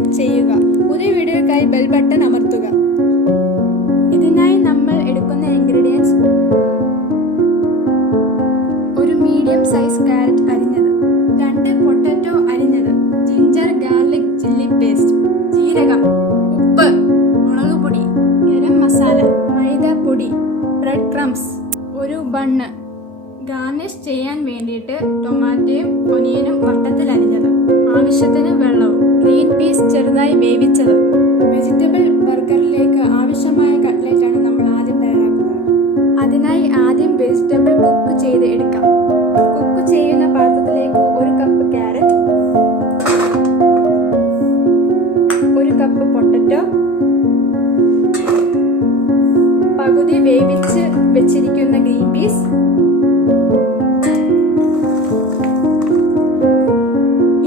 Subscribe ചെയ്യുക. പുതിയ വീഡിയോയ്ക്കായി bell button അമർത്തുക. ഇതിനായി നമ്മൾ എടുക്കുന്ന ഇൻഗ്രീഡിയൻസ്: ഒരു മീഡിയം സൈസ് ക്യാരറ്റ് അരിഞ്ഞത്, 2 പൊട്ടറ്റോ അരിഞ്ഞത്, ജിഞ്ചർ ഗാർലിക് ചില്ലി പേസ്റ്റ്, ജീരകം, ഉപ്പ്, മുളക് പൊടി, ഗരം മസാല, മൈദ പൊടി, ബ്രെഡ് ക്രംസ്, ഒരു ബണ്ണ്. ഗാർണിഷ് ചെയ്യാൻ വേണ്ടിയിട്ട് ടൊമാറ്റോയും ഒനിയനും വട്ടത്തിൽ അരിഞ്ഞത്, ആവശ്യത്തിന് വെള്ളവും, ഗ്രീൻ പീസ് ചെറുതായി വേവിച്ചത്. വെജിറ്റബിൾ ബർഗറിലേക്ക് ആവശ്യമായ കട്ട്ലറ്റാണ് നമ്മൾ ആദ്യം തയ്യാറാക്കുന്നത്. അതിനായി ആദ്യം വെജിറ്റബിൾ കുക്ക് ചെയ്ത് എടുക്കാം. കുക്ക് ചെയ്യുന്ന പാത്രത്തിലേക്ക് 1 കപ്പ് ക്യാരറ്റ്, 1 കപ്പ് പൊട്ടറ്റോ, പകുതി വേവിച്ച് വെച്ചിരിക്കുന്ന ഗ്രീൻ പീസ്,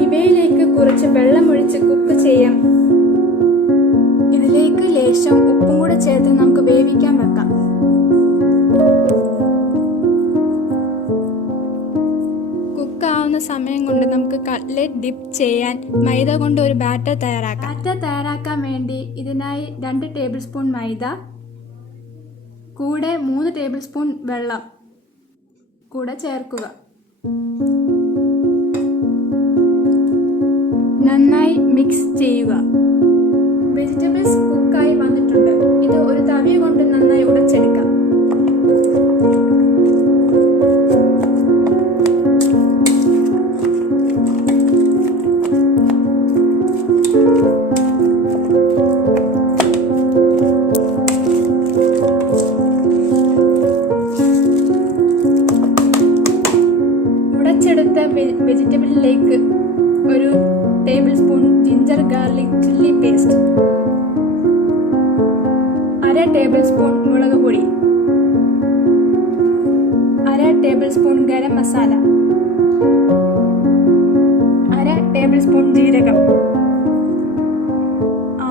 ഇവയിലേക്ക് കുറച്ച് വെള്ളമൊഴിച്ച് കുക്ക് ചെയ്യാം. ഇതിലേക്ക് ലേശം ഉപ്പും കൂടെ ചേർത്ത് നമുക്ക് വേവിക്കാൻ വെക്കാം. കുക്കാവുന്ന സമയം കൊണ്ട് നമുക്ക് കട്ട്ലറ്റ് ഡിപ്പ് ചെയ്യാൻ മൈദ കൊണ്ട് ഒരു ബാറ്റർ തയ്യാറാക്കാം. ബാറ്റർ തയ്യാറാക്കാൻ വേണ്ടി ഇതിനായി 2 ടേബിൾ സ്പൂൺ മൈദ കൂടെ 3 ടേബിൾ സ്പൂൺ വെള്ളം കൂടെ ചേർക്കുക. നന്നായി മിക്സ് ചെയ്യുക. വെജിറ്റബിൾസ് കുക്കായി വന്നിട്ടുണ്ട്. ഇത് ഒരു തവി കൊണ്ട് നന്നായി ഉടച്ചെടുക്കാം. ഉടച്ചെടുത്ത വെജിറ്റബിളിലേക്ക് 1 table spoon ginger garlic chilli paste, 1/2 table spoon മുളക് പൊടി, 1/2 table spoon garam masala, 1/2 table spoon ജീരകം,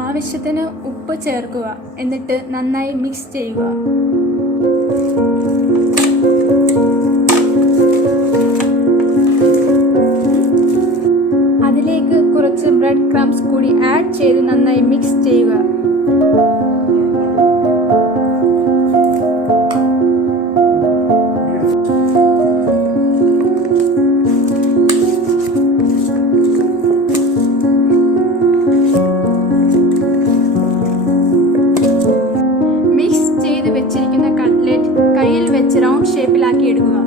ആവശ്യത്തിന് ഉപ്പ് ചേർക്കുക. എന്നിട്ട് നന്നായി മിക്സ് ചെയ്യുക. അതിലേക്ക് കുറച്ച് ബ്രെഡ് ക്രംസ് കൂടി ആഡ് ചെയ്ത് നന്നായി മിക്സ് ചെയ്യുക. മിക്സ് ചെയ്ത് വെച്ചിരിക്കുന്ന കട്ട്ലറ്റ് കയ്യിൽ വെച്ച് റൗണ്ട് ഷേപ്പിലാക്കി എടുക്കുക.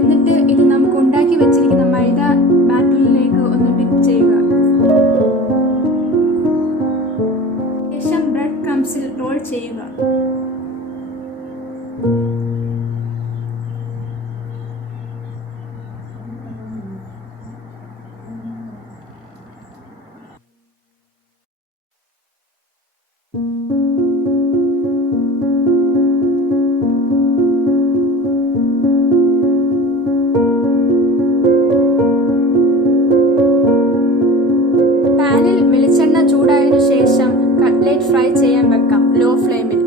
എന്നിട്ട് ഇത് നമുക്ക് ഉണ്ടാക്കി വെച്ചിരിക്കുന്ന മൈദ ബാറ്ററിലേക്ക് ഒന്ന് ഡിപ്പ് ചെയ്യുക. ശേഷം ബ്രെഡ് ക്രംസിൽ റോൾ ചെയ്യുക. പാനിൽ വെളിച്ചെണ്ണ ചൂടായതിനു ശേഷം കട്ട്ലറ്റ് ഫ്രൈ ചെയ്യാൻ വെക്കാം, ലോ ഫ്ലെയിമിൽ.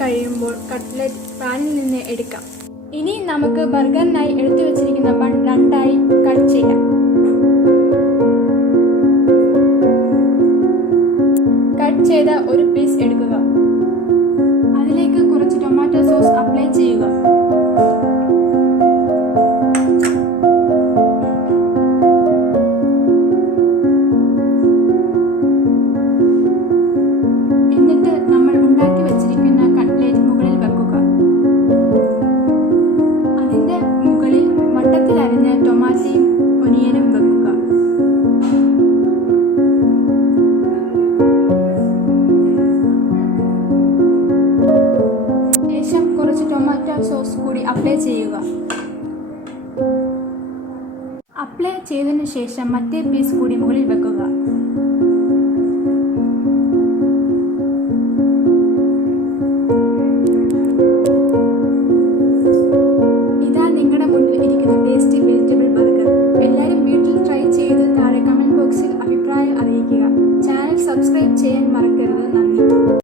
കഴിയുമ്പോൾ കട്ട്ലറ്റ് പാനിൽ നിന്ന് എടുക്കാം. ഇനി നമുക്ക് ബർഗറിനായി എടുത്തു വെച്ചിരിക്കുന്ന ബൺ 2ആയി കട്ട് ചെയ്യാം. കട്ട് ചെയ്ത ഒരു പീസ് എടുക്കുക. അതിലേക്ക് കുറച്ച് ടൊമാറ്റോ സോസ് അപ്ലൈ ചെയ്യുക. എന്നിട്ട് നമ്മൾ ഉണ്ടാക്കി വെച്ചിരിക്കുന്ന കട്ട്ലറ്റ് മുകളിൽ വെക്കുക. അതിൻ്റെ മുകളിൽ വട്ടത്തിൽ അരിഞ്ഞ ടൊമാറ്റോയും ഒനിയനും വെക്കുക. ശേഷം കുറച്ച് ടൊമാറ്റോ സോസ് കൂടി അപ്ലൈ ചെയ്യുക. ചെയ്തതിനു ശേഷം മറ്റേ പീസ് കൂടി മുകളിൽ വെക്കുക.